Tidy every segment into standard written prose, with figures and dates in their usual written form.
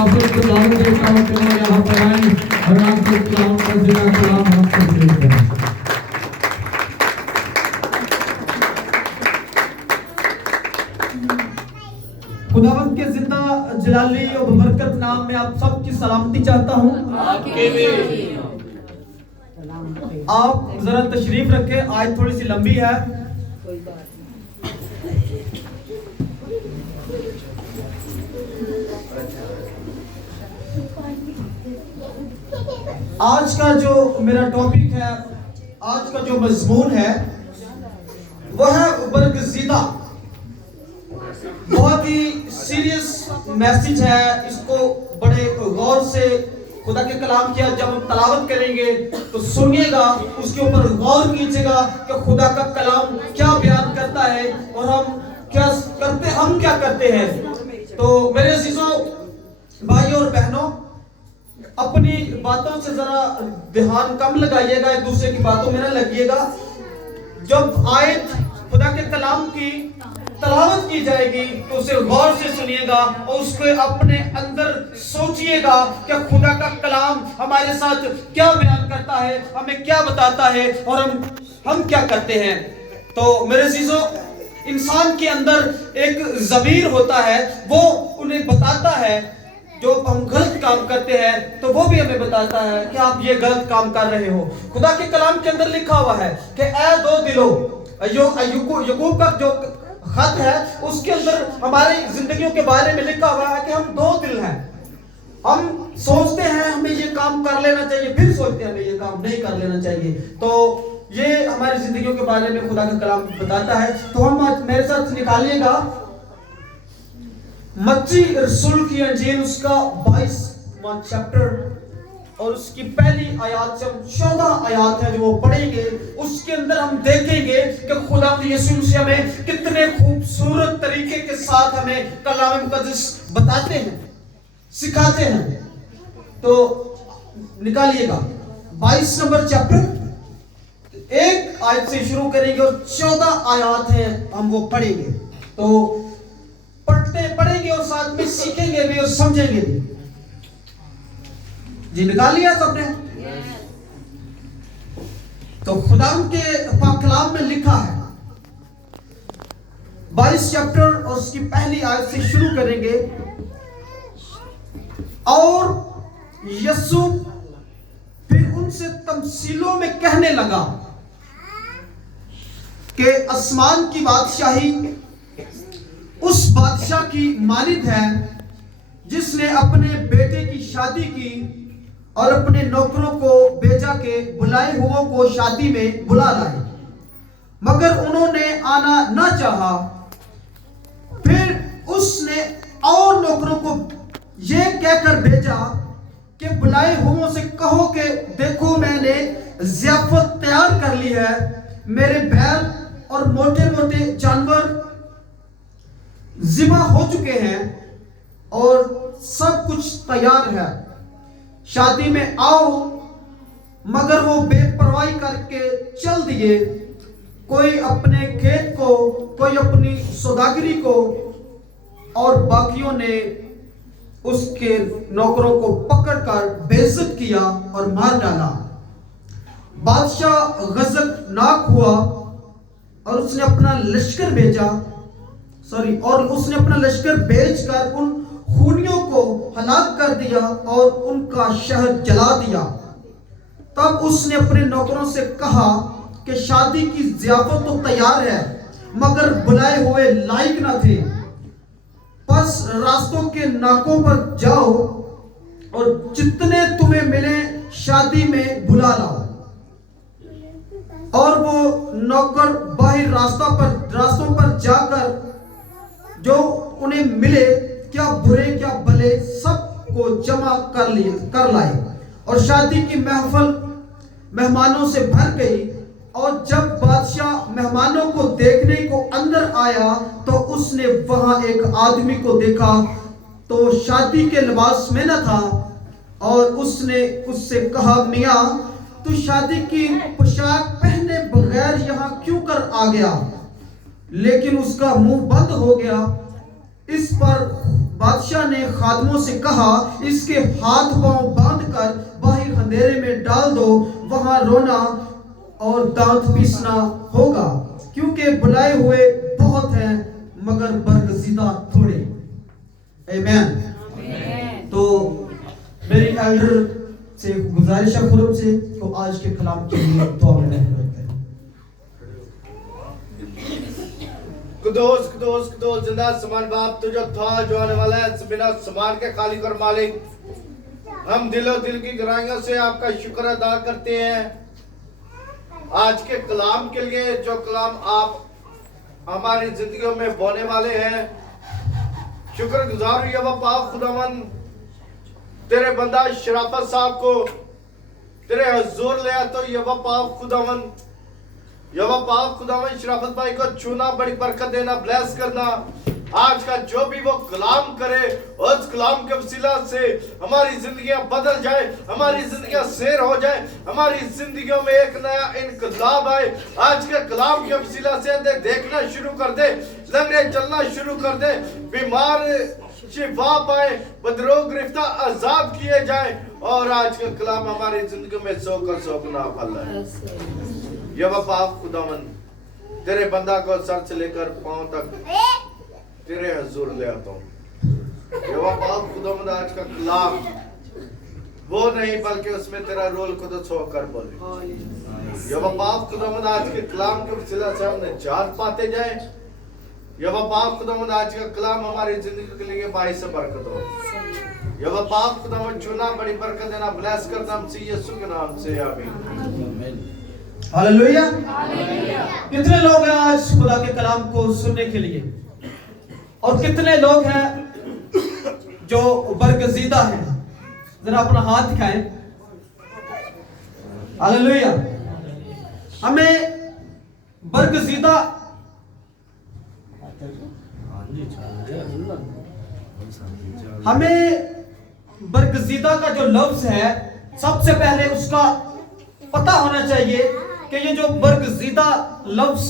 आप सबको दावत देता हूं कि वो यहाँ पर आए और आपके कलाम का जिला कलाम आपको पेश करें। खुदावंद के जिंदा जलाली और बरकत नाम में आप सबकी सलामती चाहता हूं। आप जरा तशरीफ रखें, आज थोड़ी सी लंबी है। आज का जो मेरा टॉपिक है, आज का जो मजमून है वह है बरगज़ीदा। बहुत ही सीरियस मैसेज है, इसको बड़े गौर से खुदा के कलाम की जब हम तलावत करेंगे तो सुनिएगा, उसके ऊपर गौर कीजिएगा कि खुदा का कलाम क्या बयान करता है और हम क्या करते हैं। तो मेरे अजीजों, भाइयों और बहनों, अपनी बातों से जरा ध्यान कम लगाइएगा, एक दूसरे की बातों में ना लगिएगा। जब आयत खुदा के कलाम की तलावत की जाएगी तो उसे गौर से सुनिएगा और उसको अपने अंदर सोचिएगा कि खुदा का कलाम हमारे साथ क्या बयान करता है, हमें क्या बताता है और हम क्या करते हैं। तो मेरे अजीजों, इंसान के अंदर एक ज़मीर होता है, वो उन्हें बताता है जो हम गलत काम करते हैं तो वो भी हमें बताता है कि आप ये गलत काम कर रहे हो। खुदा के कलाम के अंदर लिखा हुआ है कि ऐ दो दिलों, याकूब का जो खत है उसके अंदर हमारी जिंदगियों के बारे में लिखा हुआ है कि हम दो दिल हैं। हम सोचते हैं हमें ये काम कर लेना चाहिए, फिर सोचते हैं हमें ये काम नहीं कर लेना चाहिए। तो ये हमारी जिंदगियों के बारे में खुदा का कलाम बताता है। तो हम आज मेरे साथ निकालिएगा मत्ती रसूल की अंजील, उसका 22वां चैप्टर और उसकी पहली आयत से हम 14 आयत है जो वो पढ़ेंगे। उसके अंदर हम देखेंगे कि खुदा यीशु मसीह हमें कितने खूबसूरत तरीके के साथ हमें कलाम मुकद्दस बताते हैं, सिखाते हैं। तो निकालिएगा 22 नंबर चैप्टर, एक आयत से शुरू करेंगे और 14 आयत है हम वो पढ़ेंगे। तो पढ़ेंगे और साथ में सीखेंगे भी और समझेंगे भी। जी निकाल लिया सबने? तो खुदा के पाक कलाम में लिखा है 22 चैप्टर और उसकी पहली आयत से शुरू करेंगे। और यीशु फिर उनसे तमसीलों में कहने लगा कि आसमान की बादशाही उस बादशाह की मालिक है जिसने अपने बेटे की शादी की और अपने नौकरों को भेजा के बुलाए हुओं को शादी में बुला लाए, मगर उन्होंने आना न चाहा। फिर उसने और नौकरों को यह कहकर भेजा कि बुलाए हुओं से कहो कि देखो मैंने ज़ियाफत तैयार कर ली है, मेरे बैल और मोटे मोटे जानवर ज़िबा हो चुके हैं और सब कुछ तैयार है, शादी में आओ। मगर वो बेपरवाही करके चल दिए, कोई अपने खेत को, कोई अपनी सौदागरी को, और बाकियों ने उसके नौकरों को पकड़कर बेइज्जत किया और मार डाला। बादशाह गजबनाक हुआ और उसने अपना लश्कर भेजकर उन खूनियों को हलाक कर दिया और उनका शहर जला दिया। तब उसने अपने नौकरों से कहा कि शादी की ज़ियाफत तो तैयार है, मगर बुलाए हुए लायक न थे। बस रास्तों के नाकों पर जाओ और जितने तुम्हें मिले शादी में बुला लाओ। और वो नौकर बाहर रास्तों पर जाकर जो उन्हें मिले, क्या बुरे क्या भले, सबको जमा कर लाए और शादी की महफिल मेहमानों से भर गई। और जब बादशाह मेहमानों को देखने को अंदर आया तो उसने वहां एक आदमी को देखा तो शादी के लिबास में न था, और उसने उससे कहा, मियाँ तू शादी की पोशाक पहने बगैर यहाँ क्यों कर आ गया? लेकिन उसका मुंह बंद हो गया। इस पर बादशाह ने खादमों से कहा, इसके हाथ पांव बांध कर बाहर अंधेरे में डाल दो, वहां रोना और दांत पीसना होगा, क्योंकि बुलाए हुए बहुत हैं मगर बरगजीदा थोड़े। आमीन। तो मेरी एल्डर से गुजारिश है खुद से, तो आज के कलाम के लिए दुआ में रहमत करें। कुदोस कुदोस कुदोस जिंदा समान बाप तो जो था जो आने वाला है, बिना समान के खालिक और मालिक, हम दिलो दिल की गहराइयों से आपका शुक्र अदा करते हैं आज के कलाम के लिए, जो कलाम आप हमारी जिंदगियों में बोने वाले हैं। शुक्रगुजार हुई अब पाक खुदावन तेरे बंदा शराफत साहब को तेरे हुजूर ले तो ये पाक खुदावन, यवा पाक खुदावन शराफत भाई को छूना, बड़ी बरकत देना, ब्लेस करना। आज का जो भी वो कलाम करे, उस कलाम के वसीला से हमारी जिंदगियां बदल जाए, हमारी जिंदगियां शेर हो जाए, हमारी जिंदगियों में एक नया इनकलाब आए। आज के कलाम के वसीला से देखना शुरू कर दे, लंगड़े चलना शुरू कर दे, बीमार शिफा पाए, बदरोग गिरफ्तार आजाद किए जाए, और आज का कलाम हमारी जिंदगी में सौक ना फैलाए। यवा पाक खुदावन तेरे बंदा को सर से लेकर पांव तक तेरे हुजूर ले आता हूँ। यवा पाक खुदावन आज का कलाम वो नहीं बल्कि उसमें तेरा रोल कुदस होकर बोले। यवा पाक खुदावन आज के कलाम के वसीला से हम निजात पाते जाए। यवा पाक खुदावन आज का कलाम हमारी जिंदगी के लिए बाइस बरकत हो। यवा पाक खुदावन चुना, बड़ी बरकत देना, ब्लेस करना हमसे यीशु के नाम से, आमीन। हालेलुया। कितने लोग हैं आज खुदा के कलाम को सुनने के लिए, और कितने लोग हैं जो बरगजीदा हैं? जरा अपना हाथ दिखाएं। हालेलुया। हमें बरगजीदा का जो लफ्ज है, सबसे पहले उसका पता होना चाहिए कि ये जो बरगजीदा लफ्ज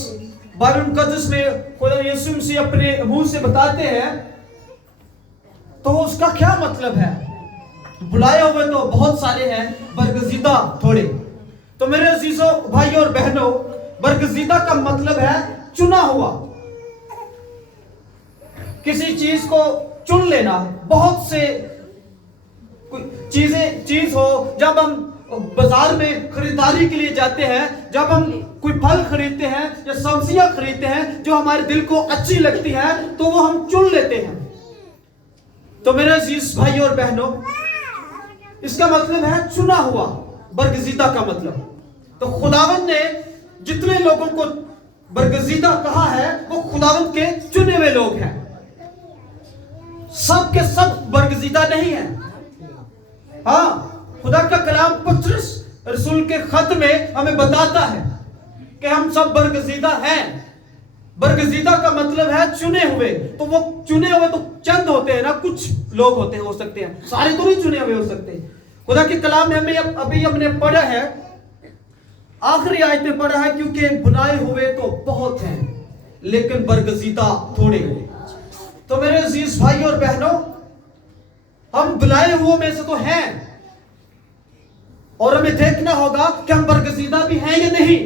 बाइबल मुकद्दस में खुदा यीशु मसीह अपने मुंह से बताते हैं, तो उसका क्या मतलब है। बुलाए हुए तो बहुत सारे हैं, बरगजीदा थोड़े। तो मेरे अजीजों, भाइयों और बहनों, बरगजीदा का मतलब है चुना हुआ, किसी चीज को चुन लेना। बहुत से चीज हो, जब हम बाजार में खरीदारी के लिए जाते हैं, जब हम कोई फल खरीदते हैं या सब्जियां खरीदते हैं जो हमारे दिल को अच्छी लगती है, तो वो हम चुन लेते हैं। तो मेरे अजीज भाइयों और बहनों, इसका मतलब है चुना हुआ, बरगजीदा का मतलब। तो खुदावंद ने जितने लोगों को बरगजीदा कहा है, वो खुदावंद के चुने हुए लोग हैं। सब के सब बरगजीदा नहीं है। हाँ, खुदा का कलाम पतरस रसूल के खत में हमें बताता है कि हम सब बरगजीदा हैं। बरगजीदा का मतलब है चुने हुए। तो वो चुने हुए तो चंद होते हैं ना, कुछ लोग होते हैं, हो सकते हैं, सारे तो नहीं चुने हुए हो सकते। खुदा के कलाम में हमें अभी हमने पढ़ा है, आखिरी आयत में पढ़ा है, क्योंकि बुलाए हुए तो बहुत हैं लेकिन बरगजीदा थोड़े हैं। तो मेरे अजीज भाई और बहनों, हम बुलाए हुए में से तो हैं, और हमें देखना होगा कि हम बरगजीदा भी हैं या नहीं।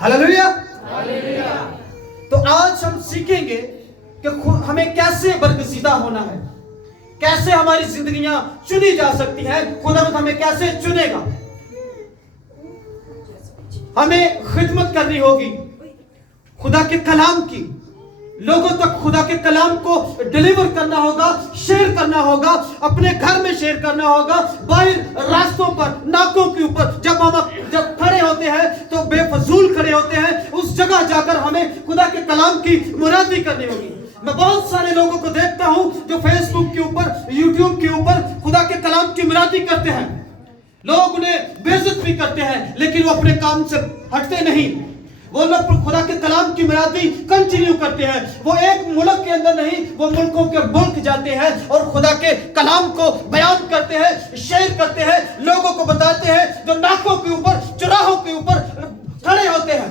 हालेलुया। तो आज हम सीखेंगे कि हमें कैसे बरगजीदा होना है, कैसे हमारी जिंदगियां चुनी जा सकती हैं, खुदा हमें कैसे चुनेगा। हमें खिदमत करनी होगी खुदा के कलाम की, लोगों तक खुदा के कलाम को डिलीवर करना होगा, शेयर करना होगा, अपने घर में शेयर करना होगा, बाहर रास्तों पर, नाकों के ऊपर जब खड़े होते हैं तो बेफजूल खड़े होते हैं, उस जगह जाकर हमें खुदा के कलाम की मुरादी करनी होगी। मैं बहुत सारे लोगों को देखता हूं जो फेसबुक के ऊपर, यूट्यूब के ऊपर खुदा के कलाम की मुरादी करते हैं। लोग उन्हें बेइज्जत भी करते हैं, लेकिन वो अपने काम से हटते नहीं। वो लोग खुदा के कलाम की मुरादी कंटिन्यू करते हैं। वो एक मुल्क के अंदर नहीं, वो मुल्कों के मुल्क जाते हैं और खुदा के कलाम को बयान करते हैं, शेयर करते हैं, लोगों को बताते हैं। जो नाकों के ऊपर, चौराहों के ऊपर खड़े होते हैं,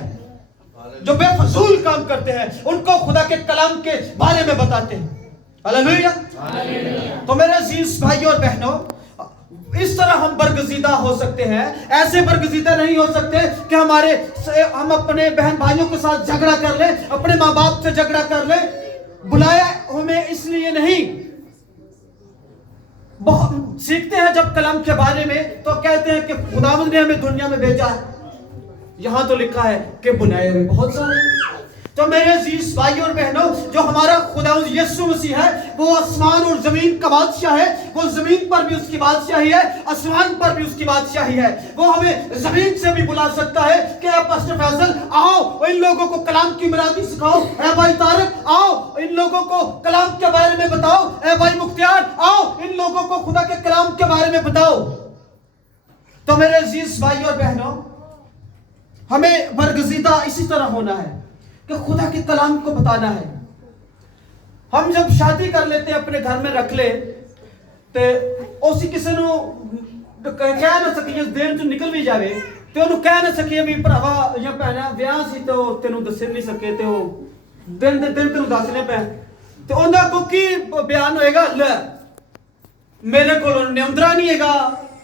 जो बेफजूल काम करते हैं, उनको खुदा के कलाम के बारे में बताते हैं। हालेलुया। तो मेरे अजीज भाई और बहनों, इस तरह हम बरगजीदा हो सकते हैं। ऐसे बरगजीदा नहीं हो सकते कि हम अपने बहन भाइयों के साथ झगड़ा कर ले, अपने माँ बाप से झगड़ा कर ले। बुलाया हमें इसलिए नहीं। बहुत सीखते हैं जब कलाम के बारे में तो कहते हैं कि खुदावंद ने हमें दुनिया में भेजा है। यहां तो लिखा है कि बुलाए हुए बहुत सारे। तो मेरे अजीज भाई और बहनों, जो हमारा खुदावंद यीशु मसीह है वो आसमान और जमीन का बादशाह है। वो जमीन पर भी उसकी बादशाही है, आसमान पर भी उसकी बादशाही है। वो हमें जमीन से भी बुला सकता है कि पास्टर फैसल आओ इन लोगों को कलाम की मुरादी सिखाओ। ए भाई तारक आओ इन लोगों को कलाम के बारे में बताओ। ए भाई मुख्तियार आओ इन लोगों को खुदा के कलाम के बारे में बताओ। तो मेरे अजीज भाई और बहनों, हमें बरगजीदा इसी तरह होना है कि खुदा के कलाम को बताना है। हम जब शादी कर लेते हैं अपने घर में रख ले ते उसी किसी नु कह ना सकी देर चो निकल भी जावे ते ओनु कह ना सकी भी भरावा या भैना ब्याह सी तो तेनू दस नहीं सके ते ओ दिन तेनू दसने पे ते ओंदा को की बयान होएगा, ले मेरे को नियंत्रण नहीं हैगा,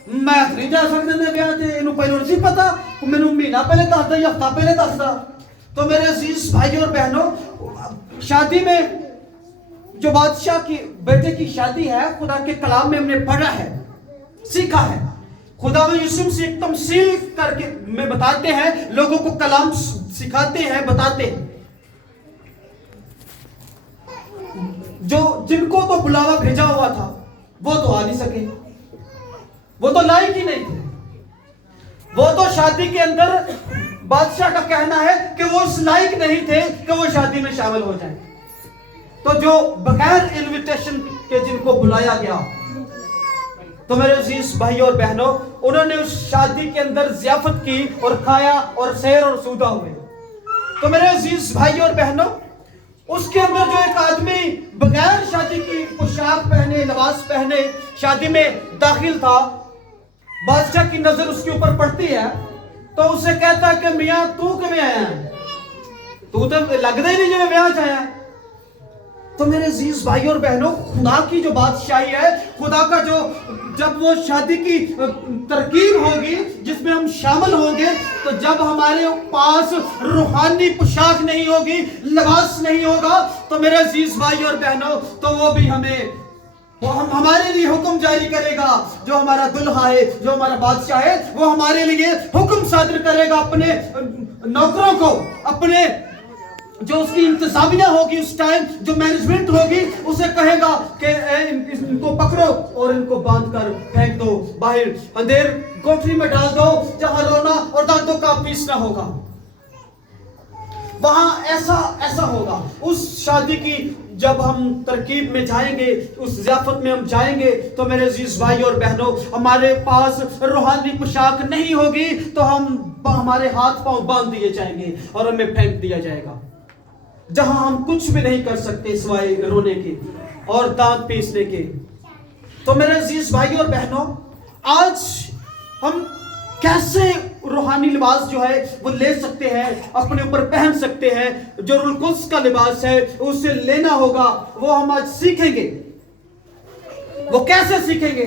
मैं नहीं जा सकदा ने ब्याह ते इनु पहले नहीं पता, मैनू महीना पहले दसदा या हफ्ता पहले दसदा। तो मेरे अजीज भाई और बहनों, शादी में जो बादशाह की बेटे की शादी है, खुदा के कलाम में हमने पढ़ा है, सीखा है। खुदा में यीशु से एक तमसील करके में बताते हैं, लोगों को कलाम सिखाते हैं, बताते हैं। जो जिनको तो बुलावा भेजा हुआ था वो तो आ नहीं सके, वो तो लायक ही नहीं थे। वो तो शादी के अंदर बादशाह का कहना है कि वो इस लायक नहीं थे कि वो शादी में शामिल हो जाए। तो जो बगैर इनविटेशन के जिनको बुलाया गया, तो मेरे अजीज भाई और बहनों, उन्होंने उस शादी के अंदर ज़ियाफत की और खाया और सैर और सूदा हुए। तो मेरे अजीज भाई और बहनों, उसके अंदर जो एक आदमी बगैर शादी की पोशाक पहने, लिबास पहने शादी में दाखिल था, बादशाह की नजर उसके ऊपर पड़ती है तो उसे कहता कि मियां तू किवें आया है, तू तो लगदा ही नहीं जिवें ब्याह च आया। तो मेरे अजीज भाई और बहनों, खुदा की जो बादशाही है, खुदा का जो जब वो शादी की तरकीब होगी जिसमें हम शामिल होंगे, तो जब हमारे पास रूहानी पोशाक नहीं होगी, लिबास नहीं होगा, तो मेरे अजीज भाई और बहनों, तो वो भी हमारे लिए हुक्म जारी करेगा। जो हमारा दुल्हा है, जो हमारा बादशाह है, वो हमारे लिए हुक्म सादर करेगा अपने नौकरों को, अपने जो उसकी इंतजामिया होगी, उस टाइम जो मैनेजमेंट होगी, उसे कहेगा कि इनको पकड़ो और इनको बांध कर फेंक दो बाहर, अंधेर कोठरी में डाल दो जहां रोना और दांतों का पीसना होगा। वहां ऐसा होगा। उस शादी की जब हम तरकीब में जाएंगे, उस ज़ियाफत में हम जाएंगे, तो मेरे अजीज भाई और बहनों, हमारे पास रूहानी पोशाक नहीं होगी तो हमारे हाथ पांव बांध दिए जाएंगे और हमें फेंक दिया जाएगा, जहां हम कुछ भी नहीं कर सकते सिवाय रोने के और दांत पीसने के। तो मेरे अजीज भाई और बहनों, आज हम कैसे रूहानी लिबास जो है वो ले सकते हैं, अपने ऊपर पहन सकते हैं। जो रूहुल कुद्स का लिबास है उसे लेना होगा, वो हम आज सीखेंगे। वो कैसे सीखेंगे?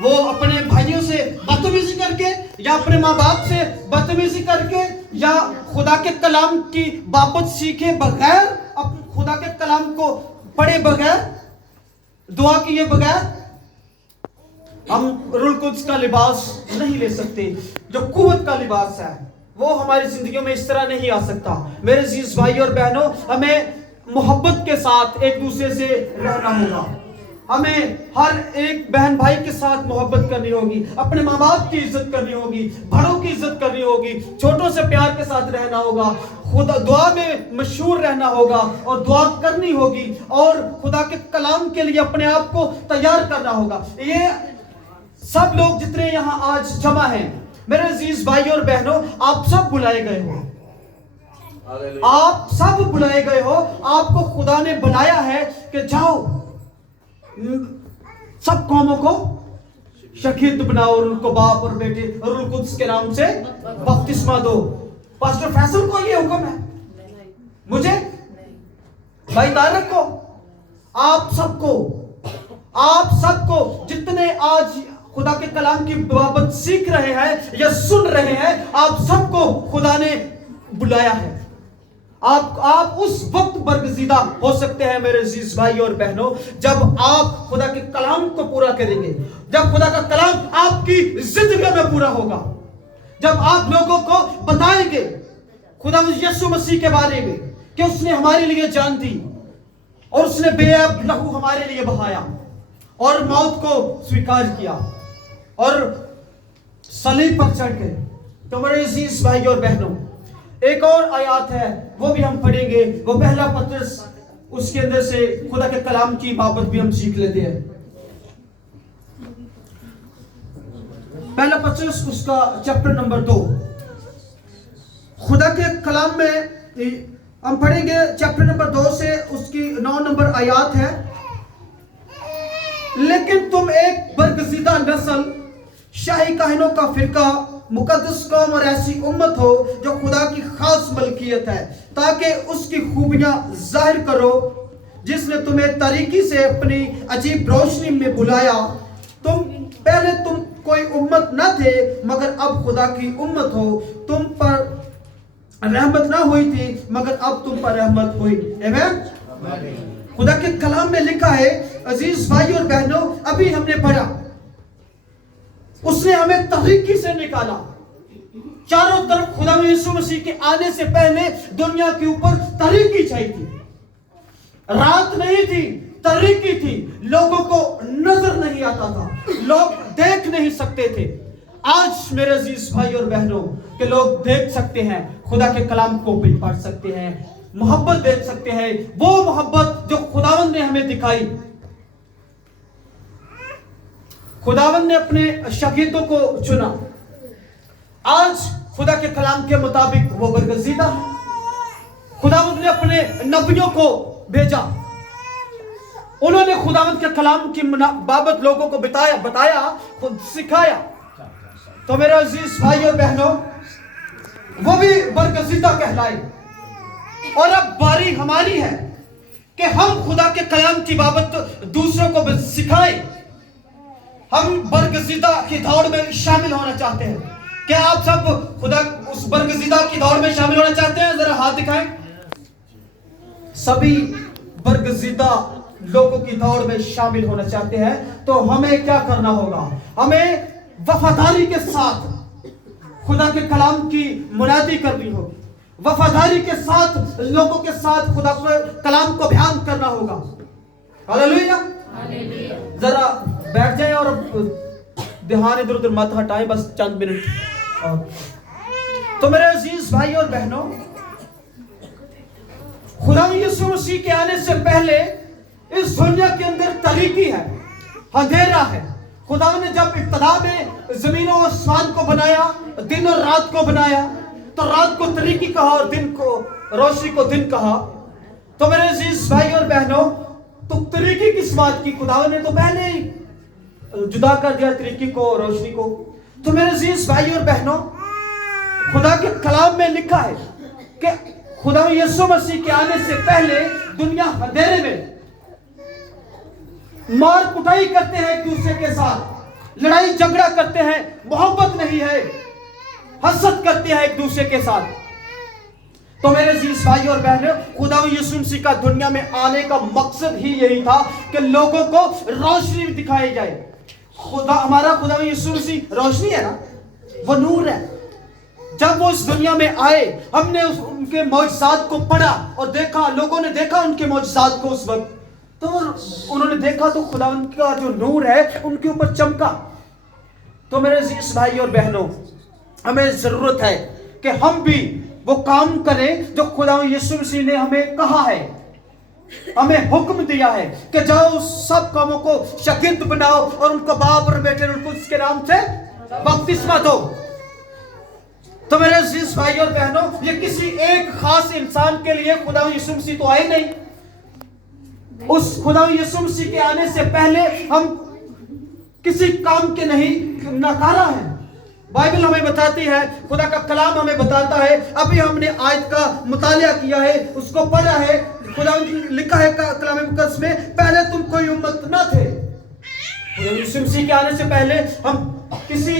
वो अपने भाइयों से बदतमीजी करके, या अपने माँ बाप से बदतमीजी करके, या खुदा के कलाम की बाबत सीखे बगैर, खुदा के कलाम को पढ़े बगैर, दुआ किए बगैर हम रूहुल कुद्स का लिबास नहीं ले सकते। जो कुव्वत का लिबास है वो हमारी जिंदगियों में इस तरह नहीं आ सकता। मेरे अजीज भाई और बहनों, हमें मोहब्बत के साथ एक दूसरे से रहना होगा। हमें हर एक बहन भाई के साथ मोहब्बत करनी होगी, अपने माँ बाप की इज्जत करनी होगी, बड़ों की इज्जत करनी होगी, छोटों से प्यार के साथ रहना होगा, खुदा दुआ में मशहूर रहना होगा और दुआ करनी होगी, और खुदा के कलाम के लिए अपने आप को तैयार करना होगा। ये सब लोग जितने यहाँ आज जमा हैं, मेरे अजीज भाई और बहनों, आप सब बुलाए गए हो, आप सब बुलाए गए हो। आपको खुदा ने बुलाया है कि जाओ सब कौमों को शहीद बनाओ और उनको बाप और बेटे और रूहुल कुद्स के नाम से बपतिस्मा दो। पास्टर फैसल को ये हुक्म है, मुझे, भाई तारक को, आप सबको जितने आज खुदा के कलाम की बाबत सीख रहे हैं या सुन रहे हैं, आप सबको खुदा ने बुलाया है। आप उस वक्त बरगजीदा हो सकते हैं मेरे अजीज भाई और बहनों, जब आप खुदा के कलाम को पूरा करेंगे, जब खुदा का कलाम आपकी जिंदगी में पूरा होगा, जब आप लोगों को बताएंगे खुदा यीशु मसीह के बारे में कि उसने हमारे लिए जान दी और उसने बेअब लहू हमारे लिए बहाया और मौत को स्वीकार किया और सलीब पर चढ़ गए। तो मेरे अजीज भाई और बहनों, एक और आयत है, वो भी हम पढ़ेंगे, वो पहला पत्रस, उसके अंदर से खुदा के कलाम की बाबत भी हम सीख लेते हैं। पहला पत्रस उसका चैप्टर नंबर 2, खुदा के कलाम में हम पढ़ेंगे चैप्टर नंबर 2 से उसकी 9 नंबर आयत है। लेकिन तुम एक बरगजीदा नस्ल, शाही काहिनों का फिरका, मुकद्दस कौम और ऐसी उम्मत हो जो खुदा की खास मलकियत है, ताकि उसकी खूबियां जाहिर करो, जिसने तुम्हें तारीकी से अपनी अजीब रोशनी में बुलाया। पहले तुम कोई उम्मत न थे, मगर अब खुदा की उम्मत हो। तुम पर रहमत ना हुई थी, मगर अब तुम पर रहमत हुई। आमीन। खुदा के कलाम में लिखा है, अजीज भाई और बहनों, अभी हमने पढ़ा, उसने हमें तहरीकी से निकाला। चारों तरफ खुदा यीशु मसीह के आने से पहले दुनिया के ऊपर तहरीकी छाई थी, रात नहीं थी, तहरीकी थी, लोगों को नजर नहीं आता था, लोग देख नहीं सकते थे। आज मेरे अजीज भाई और बहनों के लोग देख सकते हैं, खुदा के कलाम को भी पढ़ सकते हैं, मोहब्बत देख सकते हैं, वो मोहब्बत जो खुदावंद ने हमें दिखाई। खुदावंद ने अपने शागिर्दों को चुना। आज खुदा के कलाम के मुताबिक वो बरगजीदा है। खुदावंद ने अपने नबियों को भेजा, उन्होंने खुदावंद के कलाम की बाबत लोगों को बताया, खुद सिखाया। तो मेरे अजीज भाई और बहनों, वो भी बरगजीदा कहलाए। और अब बारी हमारी है कि हम खुदा के कलाम की बाबत दूसरों को सिखाएं। हम बरगजीदा की दौड़ में शामिल होना चाहते हैं। क्या आप सब खुदा उस बरगजीदा की दौड़ में शामिल होना चाहते हैं? जरा हाथ दिखाएं। सभी बरगजीदा लोगों की दौड़ में शामिल होना चाहते हैं, तो हमें क्या करना होगा? हमें वफादारी के साथ खुदा के कलाम की मुनादी करनी होगी, वफादारी के साथ लोगों के साथ खुदा के कलाम को बयान करना होगा। हालेलुया। जरा बैठ जाएं और ध्यान इधर उधर मत हटाएं, बस चंद मिनट और। तो मेरे अजीज भाई और बहनों, खुदा यीशु मसीह के आने से पहले इस दुनिया के अंदर तारीकी है, अंधेरा है। खुदा ने जब इब्तिदा में जमीन और आसमान को बनाया, दिन और रात को बनाया, तो रात को तारीकी कहा और दिन को रोशनी को दिन कहा। तो मेरे अजीज भाई और बहनों, तो तारीकी किस बात की? खुदा ने तो पहले ही जुदा कर दिया तारीकी को रोशनी को। तो मेरे अजीज भाई और बहनों, खुदा के कलाम में लिखा है कि खुदा यीशु मसीह के आने से पहले दुनिया अंधेरे में मार कुटाई करते हैं, एक दूसरे के साथ लड़ाई झगड़ा करते हैं, मोहब्बत नहीं है, हसद करते हैं एक दूसरे के साथ। तो मेरे अजीज भाई और बहनों, खुदा यीशु मसीह का दुनिया में आने का मकसद ही यही था कि लोगों को रोशनी दिखाई जाए। हमारा खुदा यीशु मसीह रोशनी है ना, वो नूर है। जब वो इस दुनिया में आए, हमने उनके मौजज़ात को पढ़ा और देखा, लोगों ने देखा उनके मौजज़ात को। उस वक्त तो उन्होंने देखा तो खुदावंद का जो नूर है उनके ऊपर चमका। तो मेरे अजीज भाई और बहनों, हमें जरूरत है कि हम भी वो काम करें जो खुदा यीशु मसीह ने हमें कहा है, हमें हुक्म दिया है कि जाओ सब कामों को शागिर्द बनाओ और उनको बाप और बेटे उनको उसके नाम से बपतिस्मा दो। तो मेरे अजीज भाई और बहनों, ये किसी एक खास इंसान के लिए खुदा यीशु मसीह तो आए नहीं। उस खुदा यीशु मसीह के आने से पहले हम किसी काम के नहीं नकारा है। बाइबल हमें बताती है, खुदा का कलाम हमें बताता है। अभी हमने आयत का मुतालिया किया है, उसको पढ़ा है। खुदा लिखा है कलाम मुकद्दस में, पहले तुम कोई उम्मत न थे। यीशु मसीह के आने से पहले हम किसी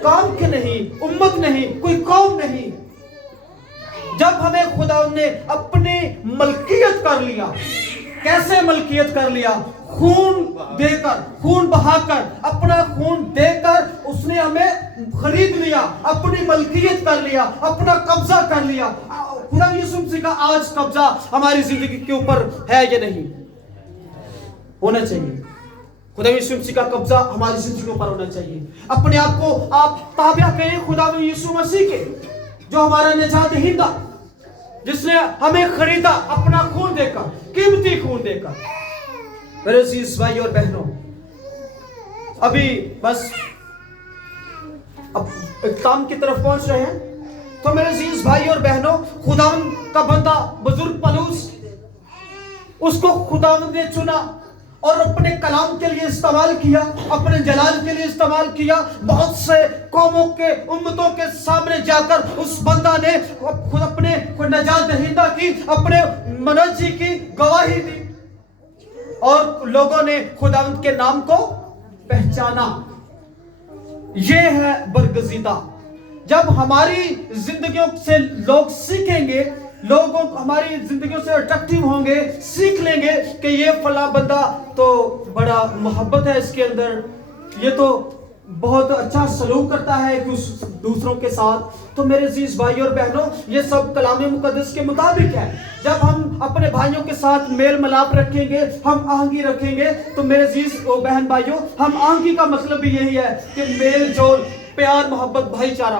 काम के नहीं, उम्मत नहीं, कोई कौम नहीं। जब हमें खुदा ने अपनी मलकियत कर लिया, कैसे मलकियत कर लिया? खून देकर, खून बहाकर, अपना खून देकर उसने हमें खरीद लिया, अपनी मलकियत कर लिया, अपना कब्जा कर लिया। खुदा यीशु मसीह का आज कब्जा हमारी जिंदगी के ऊपर है या नहीं? होना चाहिए। खुदा यीशु मसीह का कब्जा हमारी जिंदगी के ऊपर होना चाहिए। अपने आप को आप ताबिया करिए खुदा यीशु मसीह के, जो हमारा निजात दहिंदा, जिसने हमें खरीदा अपना खून देकर, कीमती खून देकर। मेरे अजीज भाई और बहनों, अभी बस अब इख्तिताम की तरफ पहुंच रहे हैं, तो मेरे अजीज भाई और बहनों, खुदा का बंदा बुजुर्ग पलूस, उसको खुदा ने चुना और अपने कलाम के लिए इस्तेमाल किया, अपने जलाल के लिए इस्तेमाल किया। बहुत से कौमों के, उम्मतों के सामने जाकर उस बंदा ने खुद अपने नजात दहिंदा की, अपने मनजी की गवाही दी और लोगों ने खुदावंद के नाम को पहचाना। ये है बरगजीदा। जब हमारी जिंदगियों से लोग सीखेंगे, लोगों हमारी जिंदगियों से अट्रैक्टिव होंगे, सीख लेंगे कि ये फला बंदा तो बड़ा मोहब्बत है इसके अंदर, ये तो बहुत अच्छा सलूक करता है दूसरों के साथ, तो मेरे अजीज भाई और बहनों, ये सब कलाम मुकद्दस के मुताबिक है। जब हम अपने भाइयों के साथ मेल मिलाप रखेंगे, हम आहंगी रखेंगे, तो मेरे अजीज बहन भाइयों, हम आहंगी का मतलब भी यही है कि मेल जोल, प्यार, मोहब्बत, भाईचारा।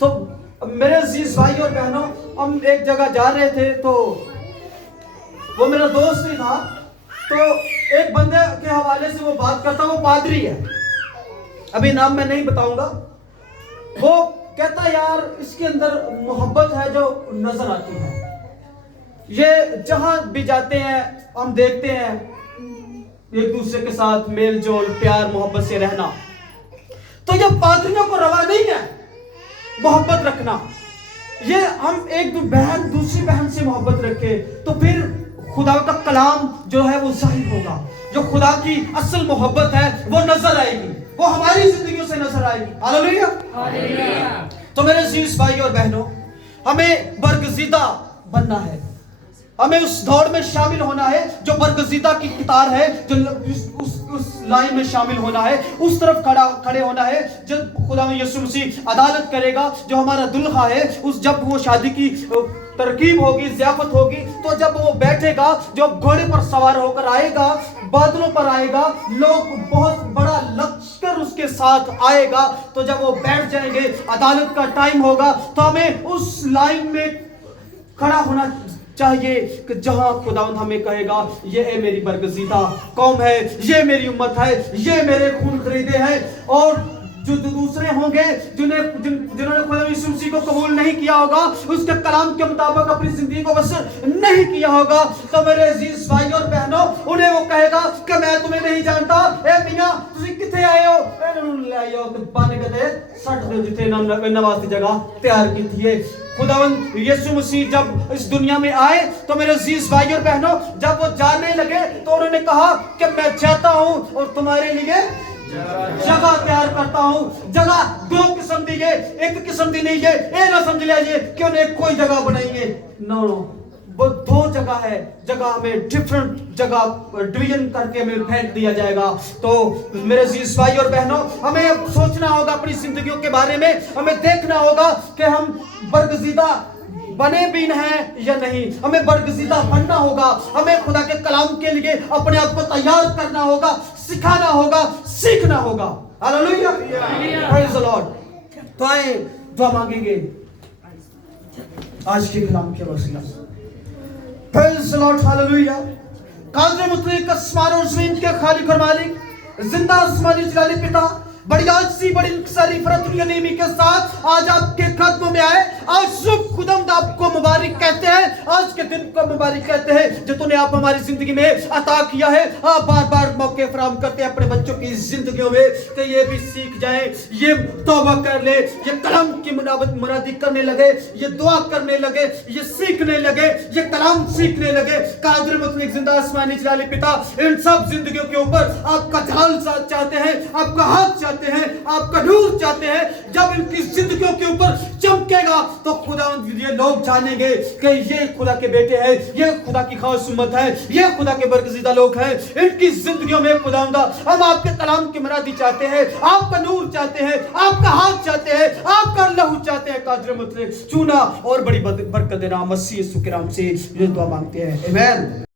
तो मेरे अजीज भाई और बहनों, हम एक जगह जा रहे थे, तो वो मेरा दोस्त ही था, तो एक बंदे के हवाले से वो बात करता, वो पादरी है, अभी नाम मैं नहीं बताऊंगा। वो कहता यार इसके अंदर मोहब्बत है जो नजर आती है, ये जहां भी जाते हैं हम देखते हैं एक दूसरे के साथ मेल जोल, प्यार, मोहब्बत से रहना। तो ये पादरियों को रवा नहीं है मोहब्बत रखना। ये हम एक बहन दूसरी बहन से मोहब्बत रखे तो फिर खुदा का कलाम जो है वो जाहिर होगा, जो खुदा की असल मोहब्बत है वो नजर आएगी, वो हमारी जिंदगियों से नजर आएगी। हालेलुया। तो मेरे अजीज भाई और बहनों, हमें बरगजीदा बनना है, हमें उस दौड़ में शामिल होना है जो बरगजीदा की कतार है, जो उस लाइन में शामिल होना है, उस तरफ खड़े होना है जब खुदा यीशु मसीह अदालत करेगा। जो हमारा दुल्हा है, उस जब वो शादी की तरकीब होगी, ज़ियाफत होगी, तो जब वो बैठेगा, जो घोड़े पर सवार होकर आएगा, बादलों पर आएगा, लोग बहुत बड़ा लश्कर उसके साथ आएगा, तो जब वो बैठ जाएंगे, अदालत का टाइम होगा, तो हमें उस लाइन में खड़ा होना चाहिए कि जहां खुदावंद हमें कहेगा ये है मेरी बरगजीदा कौम है, ये मेरी उम्मत है, ये मेरे खून खरीदे हैं। और जो दूसरे होंगे जिन्होंने खुदा यीशु मसीह को कबूल नहीं किया होगा, उसके कलाम के मुताबिक अपनी जिंदगी को बसर नहीं किया होगा, तो मेरे अजीज भाई और बहनों, उन्हें वो कहेगा कि मैं तुम्हें नहीं जानता, ए मियां तुसी किथे आए हो, ले आयो ते बन गए सट दे जिथे नवाज की जगह तैयार की थी। खुदावंद यीशु मसीह जब इस दुनिया में आए, तो मेरे अजीज भाई और बहनों, जब वो जाने लगे तो उन्होंने कहा कि मैं जाता हूं और तुम्हारे लिए जगह तैयार करता हूं। जगह दो किस्म दी है, एक किस्म दी नहीं है, ये ना समझ लीजिए कि उन्हें कोई जगह बनाएंगे, नो, वो दो जगह है। जगह में डिफरेंट जगह डिवीजन करके हमें फेंक दिया जाएगा। तो मेरे अजीज भाई और बहनों, हमें सोचना होगा अपनी जिंदगियों के बारे में, हमें देखना होगा कि हम बरगजीदा बने भी हैं या नहीं। हमें बरगजीदा बनना होगा, हमें खुदा के कलाम के लिए अपने आप को तैयार करना होगा, सिखाना होगा, सीखना होगा। Hallelujah, praise the Lord. तो आए दुआ मांगेंगे आज के कलाम के वसीला से। Praise the Lord, hallelujah. कादर मुतलक आसमान और ज़मीन के खालिक और मालिक, जिंदा आसमानी जलाली पिता, बड़ी आजी, बड़ी सारी फरत के साथ आज आपके कदमों में आए, आज शुभ खुदावंद आपको मुबारक कहते हैं, आज के दिन को मुबारक कहते हैं जो तूने आप हमारी जिंदगी में अता किया है। आप बार बार मौके फराहम करते हैं अपने बच्चों की जिंदगियों में कि ये भी सीख जाए, ये तौबा कर ले, ये कलाम की मुनादी करने लगे, ये दुआ करने लगे, ये सीखने लगे, ये कलाम सीखने लगे। कादिर मुतलक जिंदा आसमानी जलाली पिता इन सब जिंदगियों के ऊपर आपका जलाल चाहते हैं, आपका हाथ चाहते हैं, आपका नूर चाहते हैं। जब इनकी जिंदगियों के ऊपर चमकेगा तो खुदावंद ये लोग जानेंगे कि ये खुदा के बेटे हैं, ये खुदा की खास उम्मत है, ये खुदा के बरगज़ीदा लोग हैं। इनकी जिंदगियों में खुदावंद हम आपके कलाम की मुनादी चाहते हैं, आपका नूर चाहते हैं, आपका हाथ चाहते हैं, आपका लहू चाहते हैं। कादिर मुतलक चुना और बड़ी बरकत देना मसीह यीशु के नाम से ये दुआ मांगते हैं, आमीन।